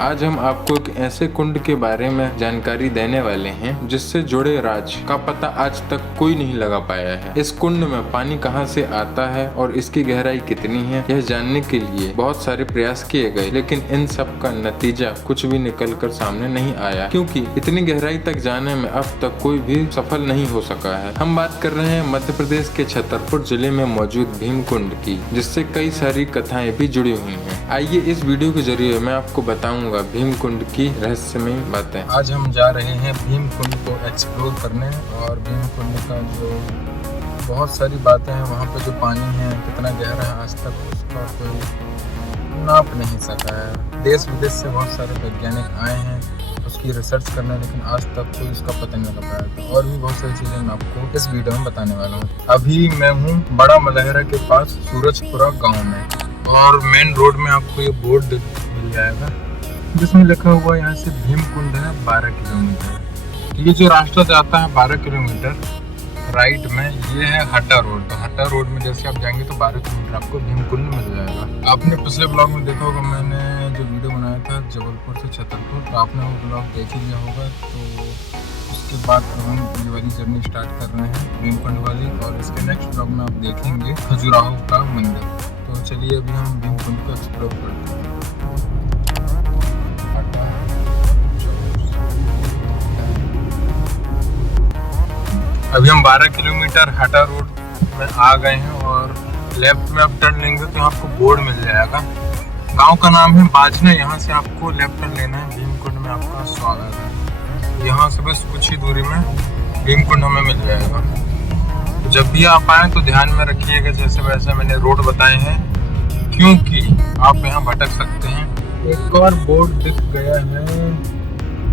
आज हम आपको एक ऐसे कुंड के बारे में जानकारी देने वाले हैं जिससे जुड़े राज का पता आज तक कोई नहीं लगा पाया है। इस कुंड में पानी कहां से आता है और इसकी गहराई कितनी है, यह जानने के लिए बहुत सारे प्रयास किए गए, लेकिन इन सब का नतीजा कुछ भी निकल कर सामने नहीं आया, क्योंकि इतनी गहराई तक जाने में अब तक कोई भी सफल नहीं हो सका है। हम बात कर रहे हैं मध्य प्रदेश के छतरपुर जिले में मौजूद भीम कुंड की, जिससे कई सारी कथाएं भी जुड़ी हुई हैं। आइए इस वीडियो के जरिए मैं आपको बताऊंगा भीम कुंड की रहस्यमय बातें। आज हम जा रहे हैं भीम कुंड को एक्सप्लोर करने, और भीम कुंड का जो बहुत सारी बातें हैं, वहाँ पे जो पानी है कितना गहरा है आज तक उसका कोई नाप नहीं सका है। देश विदेश से बहुत सारे वैज्ञानिक आए हैं उसकी रिसर्च करने, लेकिन आज तक कोई उसका पता नहीं लगा पाया। और भी बहुत सारी चीज़ें मैं आपको इस वीडियो में बताने वाला हूँ। अभी मैं हूँ बड़ा मलहरा के पास सूरजपुरा गाँव में, और मेन रोड में आपको ये बोर्ड मिल जाएगा जिसमें लिखा हुआ यहाँ से भीम कुंड है 12 किलोमीटर। ये जो रास्ता जाता है 12 किलोमीटर राइट में, ये है हट्टा रोड। तो हट्टा रोड में जैसे आप जाएंगे तो 12 किलोमीटर आपको भीम कुंड मिल जाएगा। आपने पिछले ब्लॉग में देखा होगा, मैंने जो वीडियो बनाया था जबलपुर से छतरपुर, तो आपने वो ब्लॉग देख ही लिया होगा। तो उसके बाद तो हम ये वाली जर्नी स्टार्ट कर रहे हैं भीम कुंड वाली, और इसके नेक्स्ट ब्लॉग में आप देखेंगे खजुराहो का मंदिर। तो चलिए अभी हम भीम कुंड को एक्सप्लोर करते हैं। अभी हम 12 किलोमीटर हटा रोड में आ गए हैं, और लेफ्ट में आप टर्न लेंगे तो आपको बोर्ड मिल जाएगा। गांव का नाम है बाजना, यहाँ से आपको लेफ्ट टर्न लेना है। भीम कुंड में आपका स्वागत है। यहाँ से बस कुछ ही दूरी में भीम कुंड हमें मिल जाएगा। तो जब भी आप आए तो ध्यान में रखिएगा जैसे वैसे मैंने रोड बताए हैं, क्योंकि आप यहाँ भटक सकते हैं। एक और बोर्ड दिख गया है,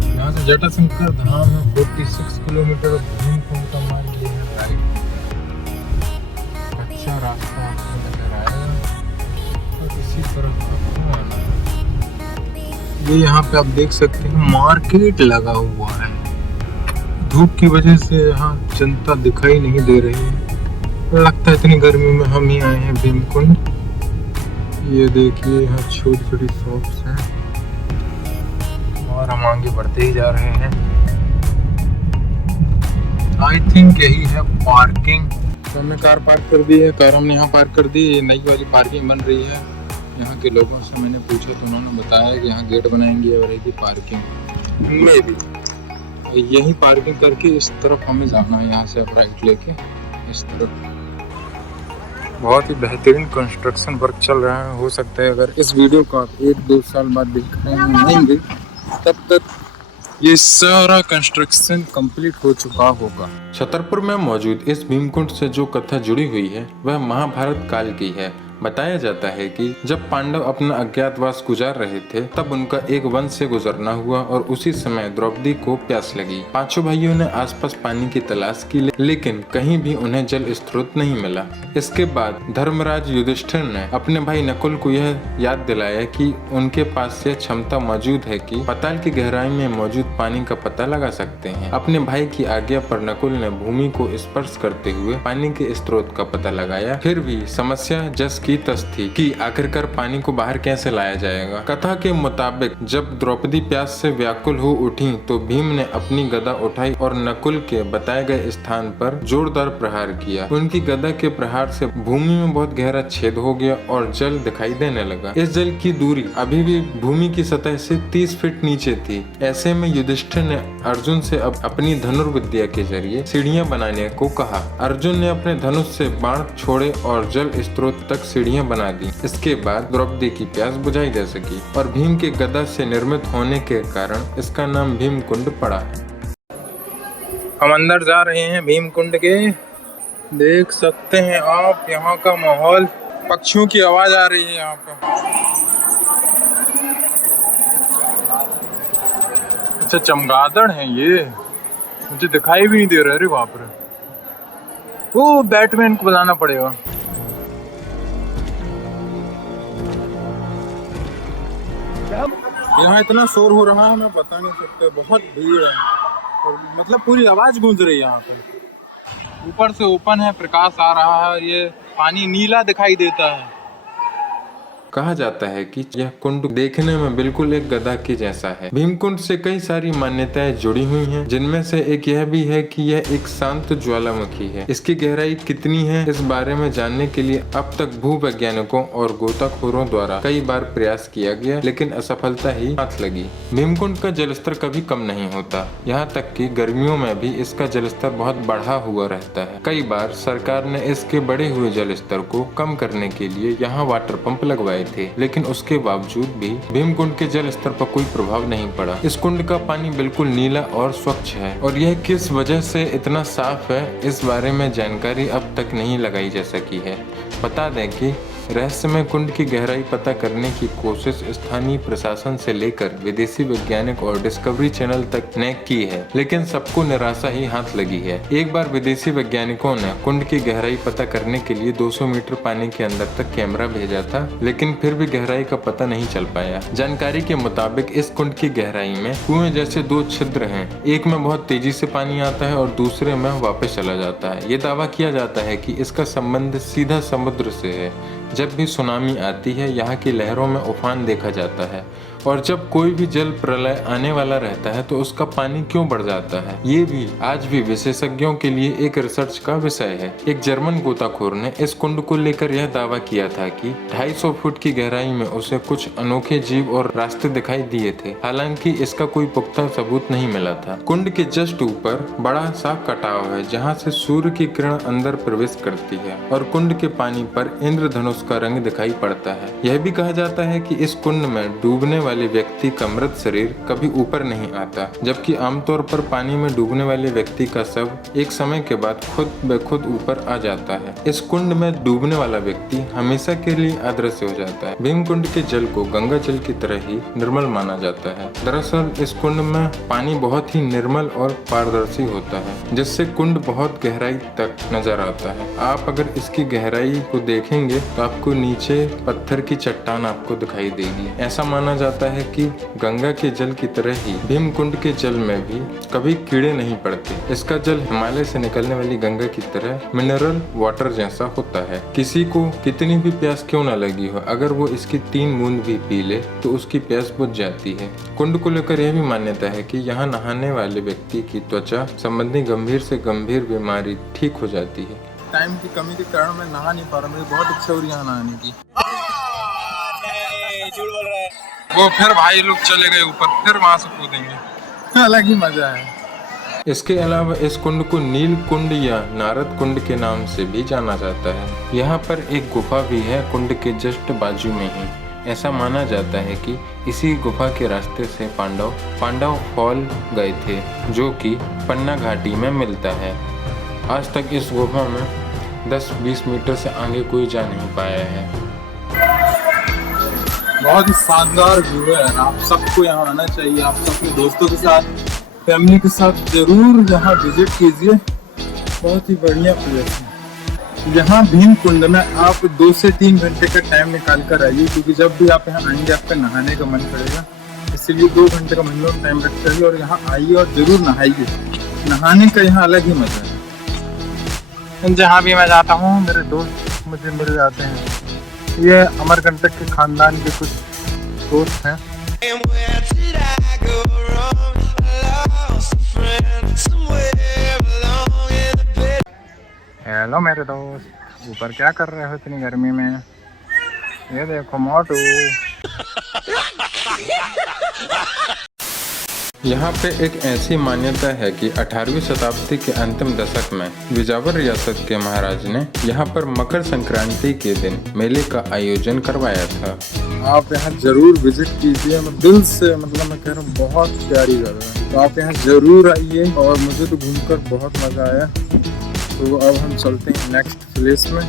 यहाँ से जटाशंकर धाम है 46 किलोमीटर, और भीम कुंड का मार्ग ये है राइट। अच्छा रास्ता आपको नजर आएगा और इसी तरफ आपको आना है। ये यहाँ पे आप देख सकते हैं मार्केट लगा हुआ है। धूप की वजह से यहाँ जनता दिखाई नहीं दे रही है, लगता है इतनी गर्मी में हम ही आए हैं भीम कुंड। ये देखिए यहाँ छोटी छोटी शॉप्स हैं, और हम आगे बढ़ते ही जा रहे हैं। आई थिंक यही है पार्किंग। तो हमने कार पार्क कर दी है, कार हमने यहाँ पार्क कर दी। ये नई वाली पार्किंग बन रही है। यहाँ के लोगों से मैंने पूछा तो उन्होंने बताया कि यहाँ गेट बनाएंगे और एक ही पार्किंग में भी यही पार्किंग करके इस तरफ हमें जाना है। यहाँ से आप राइट लेके इस तरफ बहुत ही बेहतरीन कंस्ट्रक्शन वर्क चल रहा है। हो सकता है अगर इस वीडियो को आप 1-2 साल बाद देख रहे होंगे तब तक ये सारा कंस्ट्रक्शन कंप्लीट हो चुका होगा। छतरपुर में मौजूद इस भीमकुंड से जो कथा जुड़ी हुई है वह महाभारत काल की है। बताया जाता है कि जब पांडव अपना अज्ञातवास गुजार रहे थे तब उनका एक वन से गुजरना हुआ, और उसी समय द्रौपदी को प्यास लगी। पांचों भाइयों ने आसपास पानी की तलाश की, लेकिन कहीं भी उन्हें जल स्रोत नहीं मिला। इसके बाद धर्मराज युधिष्ठिर ने अपने भाई नकुल को यह याद दिलाया कि उनके पास यह क्षमता मौजूद है कि पाताल की गहराई में मौजूद पानी का पता लगा सकते हैं। अपने भाई की आज्ञा पर नकुल ने भूमि को स्पर्श करते हुए पानी के स्रोत का पता लगाया। फिर भी समस्या जस की तस थी कि आखिरकार पानी को बाहर कैसे लाया जाएगा। कथा के मुताबिक जब द्रौपदी प्यास से व्याकुल हो उठी तो भीम ने अपनी गदा उठाई और नकुल के बताए गए स्थान पर जोरदार प्रहार किया। उनकी गदा के प्रहार से भूमि में बहुत गहरा छेद हो गया और जल दिखाई देने लगा। इस जल की दूरी अभी भी भूमि की सतह से 30 फीट नीचे थी। ऐसे में युधिष्ठिर ने अर्जुन से अब अपनी धनुर्विद्या के जरिए सीढ़ियां बनाने को कहा। अर्जुन ने अपने धनुष से बाण छोड़े और जल स्रोत तक सीढ़ियां बना दी। इसके बाद द्रौपदी की प्यास बुझाई जा सकी, और भीम के गदा से निर्मित होने के कारण इसका नाम भीम कुंड पड़ा। हम अंदर जा रहे हैं भीम कुंड के। देख सकते हैं आप यहाँ का माहौल, पक्षियों की आवाज आ रही है यहाँ पे। अच्छा चमगादड़ है ये, मुझे दिखाई भी नहीं दे रहा। अरे बाप रे, वो बैटमैन को बुलाना पड़ेगा। यहाँ इतना शोर हो रहा है मैं बता नहीं सकता, बहुत भीड़ है, और मतलब पूरी आवाज गूंज रही है यहाँ पर। ऊपर से ओपन है, प्रकाश आ रहा है, और ये पानी नीला दिखाई देता है। कहा जाता है कि यह कुंड देखने में बिल्कुल एक गधा के जैसा है। भीमकुंड से कई सारी मान्यताएं जुड़ी हुई हैं, जिनमें से एक यह भी है कि यह एक शांत ज्वालामुखी है। इसकी गहराई कितनी है इस बारे में जानने के लिए अब तक भूवैज्ञानिकों और गोताखोरों द्वारा कई बार प्रयास किया गया, लेकिन असफलता ही हाथ लगी। भीमकुंड का जलस्तर कभी कम नहीं होता, यहाँ तक कि गर्मियों में भी इसका जलस्तर बहुत बढ़ा हुआ रहता है। कई बार सरकार ने इसके बढ़े हुए जलस्तर को कम करने के लिए यहाँ वाटर पंप लगवाए थे, लेकिन उसके बावजूद भी भीमकुंड के जल स्तर पर कोई प्रभाव नहीं पड़ा। इस कुंड का पानी बिल्कुल नीला और स्वच्छ है, और यह किस वजह से इतना साफ है इस बारे में जानकारी अब तक नहीं लगाई जा सकी है। बता दें कि रहस्यमय कुंड की गहराई पता करने की कोशिश स्थानीय प्रशासन से लेकर विदेशी वैज्ञानिक और डिस्कवरी चैनल तक ने की है, लेकिन सबको निराशा ही हाथ लगी है। एक बार विदेशी वैज्ञानिकों ने कुंड की गहराई पता करने के लिए 200 मीटर पानी के अंदर तक कैमरा भेजा था, लेकिन फिर भी गहराई का पता नहीं चल पाया। जानकारी के मुताबिक इस कुंड की गहराई में कुएं जैसे 2 छिद्र हैं, एक में बहुत तेजी से पानी आता है और दूसरे में वापस चला जाता है। ये दावा किया जाता है कि इसका संबंध सीधा समुद्र से है। जब भी सुनामी आती है, यहाँ की लहरों में उफान देखा जाता है, और जब कोई भी जल प्रलय आने वाला रहता है तो उसका पानी क्यों बढ़ जाता है, ये भी आज भी विशेषज्ञों के लिए एक रिसर्च का विषय है। एक जर्मन गोताखोर ने इस कुंड को लेकर यह दावा किया था कि 250 फुट की गहराई में उसे कुछ अनोखे जीव और रास्ते दिखाई दिए थे, हालांकि इसका कोई पुख्ता सबूत नहीं मिला था। कुंड के जस्ट ऊपर बड़ा सा कटाव है, जहाँ से सूर्य की किरण अंदर प्रवेश करती है और कुंड के पानी पर इंद्रधनुष का रंग दिखाई पड़ता है। यह भी कहा जाता है कि इस कुंड में डूबने वाले व्यक्ति का मृत शरीर कभी ऊपर नहीं आता, जबकि आमतौर पर पानी में डूबने वाले व्यक्ति का शव एक समय के बाद खुद ब खुद ऊपर आ जाता है। इस कुंड में डूबने वाला व्यक्ति हमेशा के लिए अदृश्य हो जाता है। भीमकुंड के जल को गंगा जल की तरह ही निर्मल माना जाता है। दरअसल इस कुंड में पानी बहुत ही निर्मल और पारदर्शी होता है, जिससे कुंड बहुत गहराई तक नजर आता है। आप अगर इसकी गहराई को देखेंगे तो आपको नीचे पत्थर की चट्टान आपको दिखाई देगी। ऐसा माना जाता है कि गंगा के जल की तरह ही भीमकुंड के जल में भी कभी कीड़े नहीं पड़ते। इसका जल हिमालय से निकलने वाली गंगा की तरह मिनरल वाटर जैसा होता है। किसी को कितनी भी प्यास क्यों न लगी हो, अगर वो इसकी 3 बूंद भी पी ले तो उसकी प्यास बुझ जाती है। कुंड को लेकर यह भी मान्यता है कि यहाँ नहाने वाले व्यक्ति की त्वचा संबंधी गंभीर से गंभीर बीमारी ठीक हो जाती है। टाइम की कमी के कारण मैं नहा नहीं पा रहा, मुझे बहुत इच्छा हो रही है यहाँ नहाने की। वो फिर भाई लोग चले गए ऊपर, फिर वहां से कूदेंगे, अलग ही मजा है। इसके अलावा इस कुंड को नील कुंड या नारद कुंड के नाम से भी जाना जाता है। यहाँ पर एक गुफा भी है कुंड के जस्ट बाजू में ही। ऐसा माना जाता है कि इसी गुफा के रास्ते से पांडव फॉल गए थे, जो कि पन्ना घाटी में मिलता है। आज तक इस गुफा में 10-20 मीटर से आगे कोई जा नहीं पाया है। बहुत ही शानदार व्यू है, आप सबको यहाँ आना चाहिए। आप अपने दोस्तों के साथ, फैमिली के साथ जरूर यहाँ विजिट कीजिए। बहुत ही बढ़िया प्लेस है। यहाँ भीमकुंड में आप 2 से 3 घंटे का टाइम निकाल कर आइए, क्योंकि जब भी आप यहाँ आएंगे आपका नहाने का मन करेगा, इसलिए 2 घंटे का मिनिमम टाइम रखते हुए और यहाँ आइए और जरूर नहाइए। नहाने का यहाँ अलग ही मजा है। जहाँ भी मैं जाता हूँ मेरे दोस्त मुझे मिल जाते हैं। ये अमरकंटक के खानदान के कुछ दोस्त हैं। हेलो मेरे दोस्त, ऊपर क्या कर रहे हो इतनी गर्मी में? ये देखो मोटू। यहाँ पे एक ऐसी मान्यता है कि 18वीं शताब्दी के अंतिम दशक में बिजावर रियासत के महाराज ने यहाँ पर मकर संक्रांति के दिन मेले का आयोजन करवाया था। आप यहाँ जरूर विजिट कीजिए, दिल से मतलब मैं कह रहा हूँ बहुत प्यारी जगह है। तो आप यहाँ जरूर आइए, और मुझे तो घूमकर बहुत मजा आया। तो अब हम चलते हैं नेक्स्ट प्लेस में।